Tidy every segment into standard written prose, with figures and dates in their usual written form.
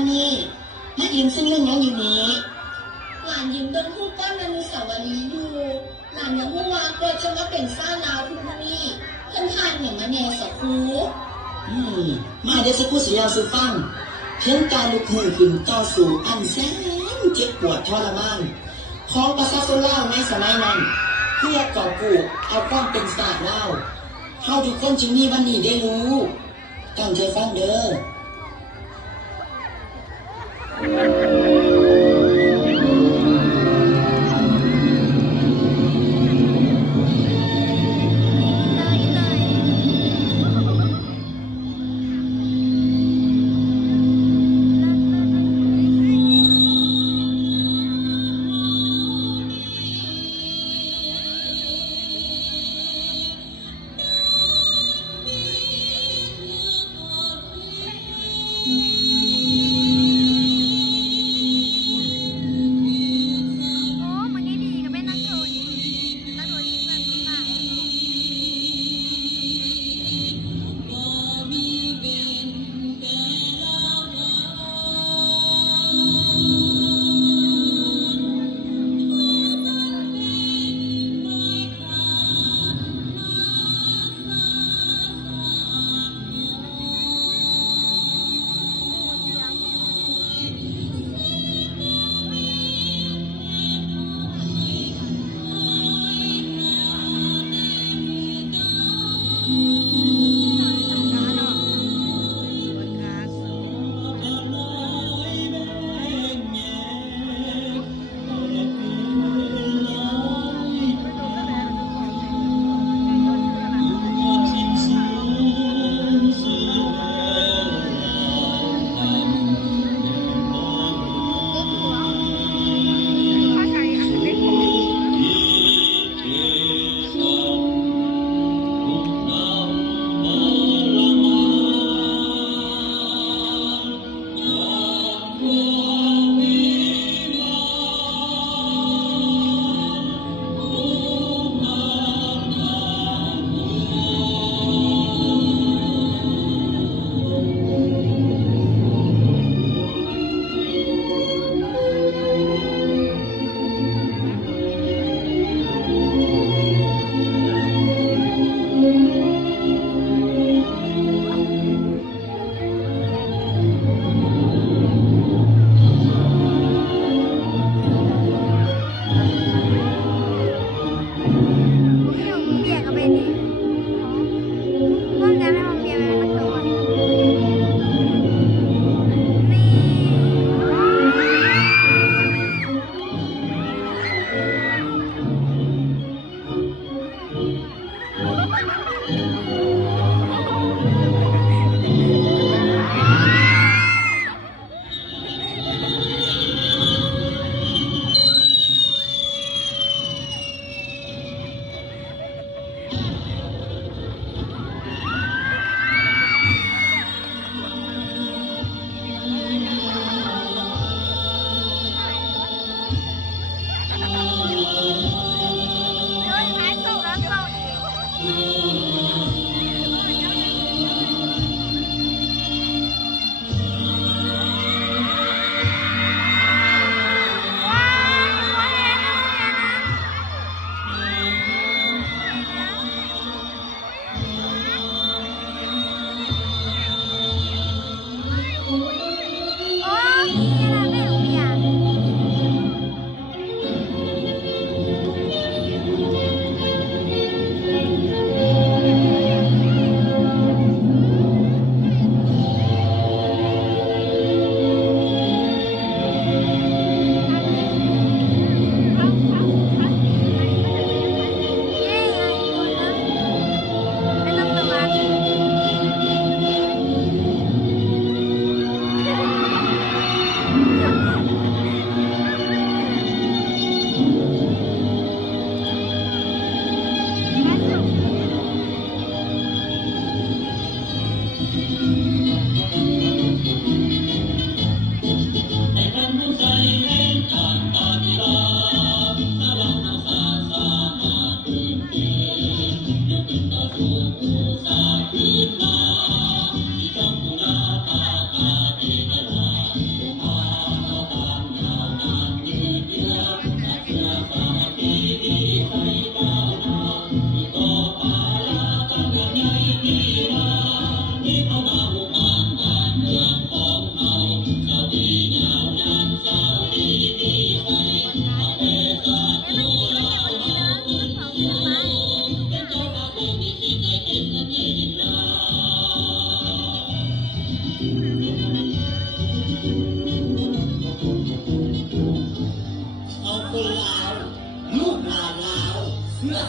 วันนี้มายืนซึ่งเรื่องยังอยู่นี้หลานยิ้มเดินคู่ป้อนอนุสาวรีย์อยู่หลานยังพูดว่าเราจะมาเป็นซ่าลาวทุกนี่เพิ่นทานอย่างมาแน่สคูมาเดี๋ยวสักครู่สิยาวสู่ฟังเพียงการลุกฮือขึ้นต่อสู่อันแสนเจ็บปวดทรมานของประชาชนลาวในสมัยนั้นเพื่อกอบกู้เอาความเป็นศาสตร์ลาวเฮาทุกคนจึงมีวันนี้ได้รู้ตั้งใจฟังเด้อ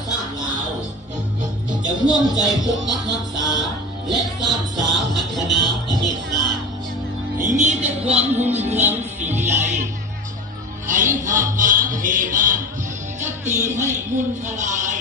ชาติลาวจะร่วมใจปกปักรักษาและสร้างสาพัฒนาประเทศชาติให้มีแต่ความรุ่งเรืองสิวิไลให้หากมาเทนานจะตีให้มุนทลาย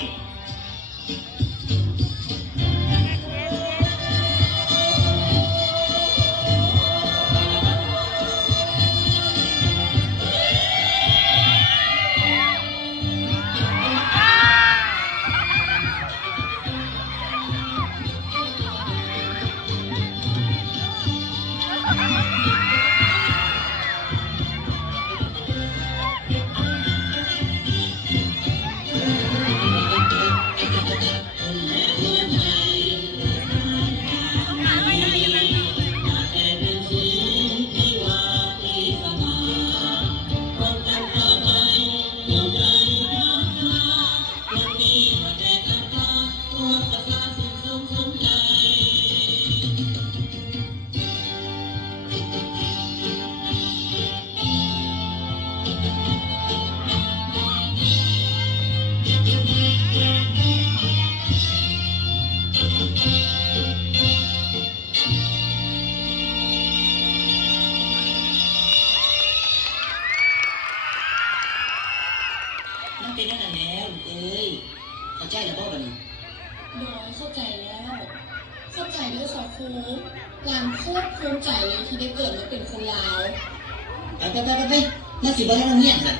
มันเป็นนั่นแล้วเอ้ยเข้าใจแล้วบ่บัดนี้ โดยเข้าใจแล้ว เข้าใจด้วยค่ะครูหลานโคตรภูมิใจเลยที่ได้เกิดมาเป็นคนลาว ไปน่าสิบ่ให้เราเงียบน่ะ